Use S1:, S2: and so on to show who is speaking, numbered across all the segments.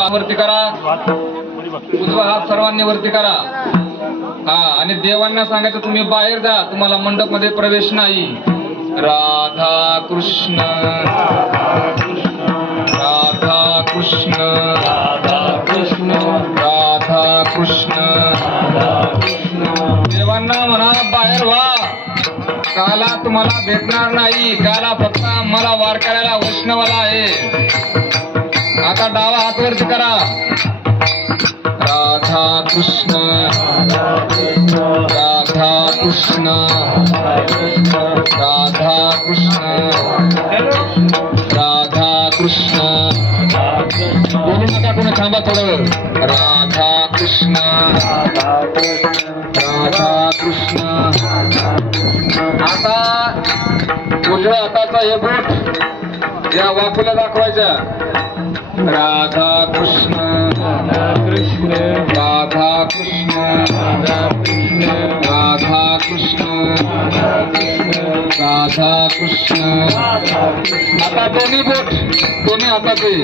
S1: वरती करा. उजवा हात सर्वांनी वरती करा. हा आणि देवांना सांगायचं तुम्ही बाहेर जा. तुम्हाला मंडपमध्ये प्रवेश नाही. राधा कृष्ण. राधा कृष्ण. राधा कृष्ण. राधा कृष्ण देवांना म्हणा बाहेर व्हा. काला तुम्हाला भेटणार नाही. काला फक्त मला वारकऱ्याला वैष्णवाला आहे. आता डावा हात वरती करा. राधा कृष्ण. राधा कृष्ण. राधा कृष्ण. राधा कृष्ण. बोलू नका कोणी थांबा थोडं वेळ राधा कृष्ण. राधा कृष्ण. आता उजव्या हाताचा हे बोट या वाकूला दाखवायच्या राधा कृष्ण राधा कृष्ण राधा कृष्ण राधा कृष्ण राधा कृष्ण राधा कृष्ण आता दोन्ही बोट? दोन्ही हाताचे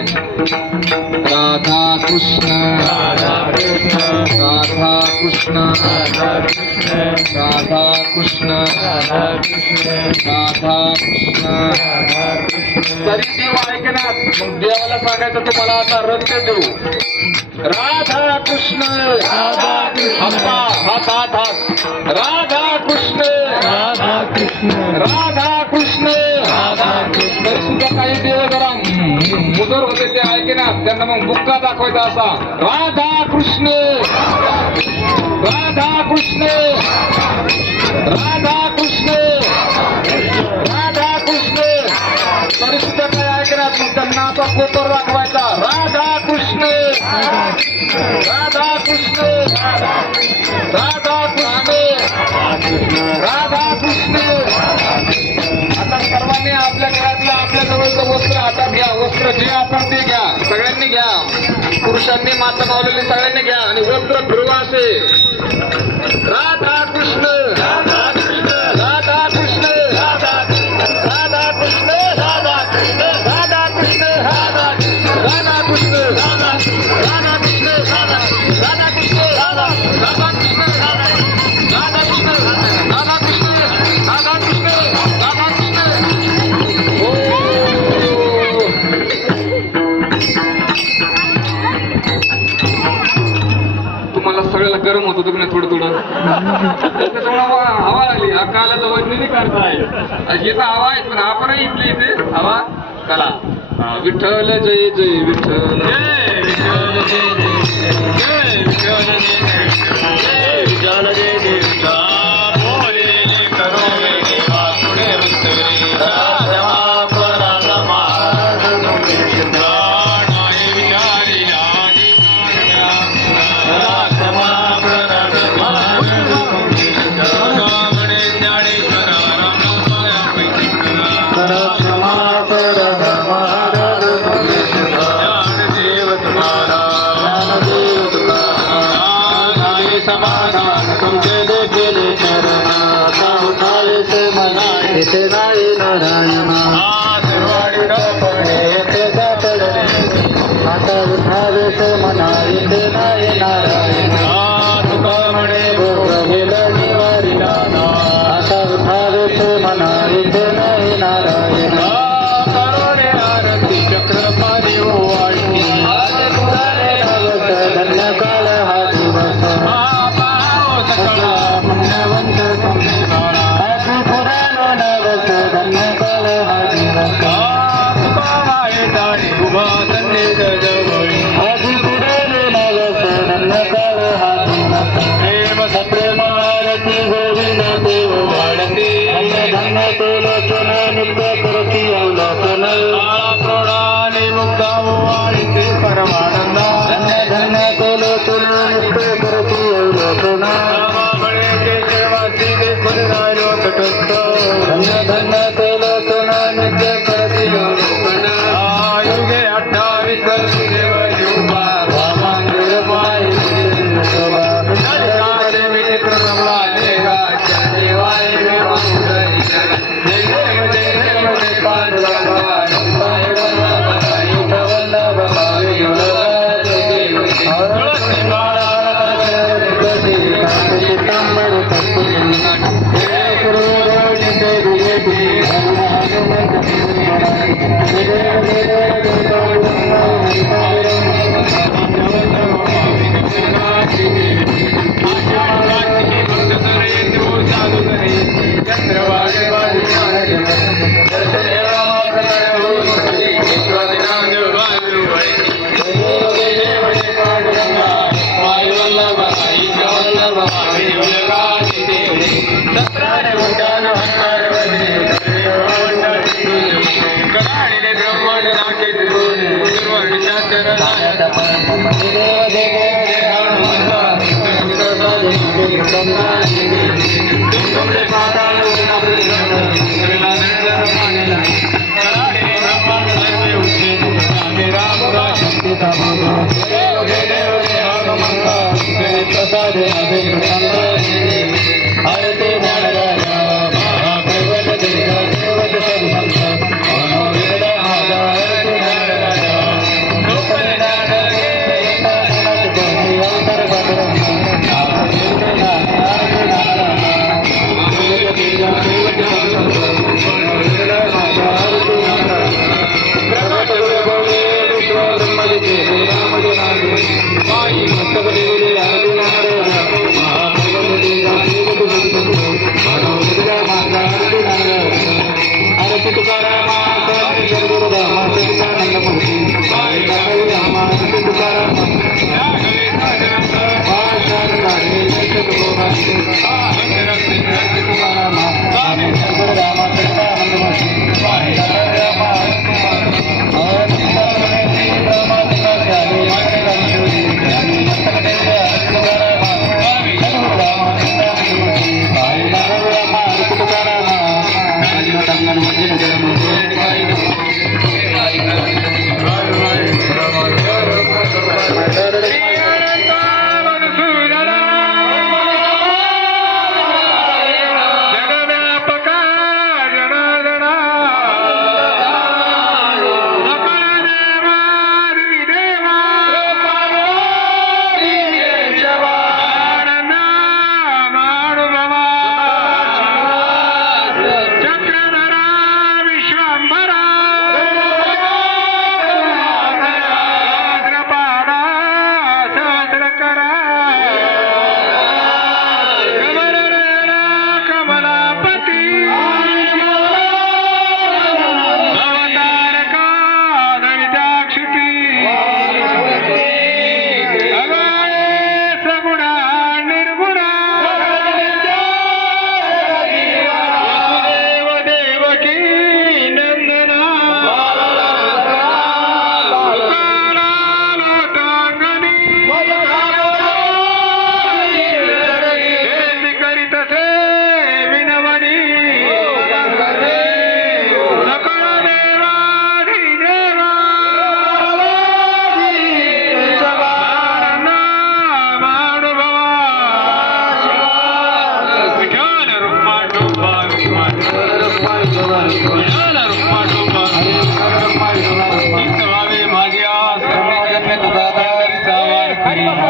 S1: राधा कृष्ण राधा कृष्ण राधा कृष्ण राधा कृष्ण राधा कृष्ण. तरी देव ऐकणार. मग देवाला सांगायचं तुम्हाला आता रक्त देऊ. राधा कृष्ण राधा कृष्ण. हात हात हात राधा कृष्ण राधा कृष्ण. राधा कृष्ण राधा कृष्ण. तरी सुद्धा काही देव जरा मुदर होते ते ऐकणार. त्यांना मग बुक्का दाखवायचा असा. राधा कृष्ण. राधा कृष्ण राधा कृष्ण राधा कृष्ण तरी सुद्धा काय ऐकणार मग त्यांना आता कोपर दाखवायचा राधा कृष्ण राधा कृष्ण आपल्या घरातलं आपल्या जवळचं वस्त्र हातात घ्या. वस्त्र जे आपण ते घ्या. सगळ्यांनी घ्या. पुरुषांनी माता पावलेली सगळ्यांनी घ्या. आणि वस्त्र फिरवा असे. राधा कृष्ण. होत होतं की नाही थोडं थोडं त्याच्यामुळे हवा आली हा कालाचा वैज्ञानिक अर्थ आहे हे तर हवा आहे पण आपण इथले इथे हवा चला विठ्ठल जय जय विठ्ठल जय विठ्ठल जय जय विठ्ठल जय विठ्ठल जय जय
S2: কৃষ্ণায় নারায়ণ తులతో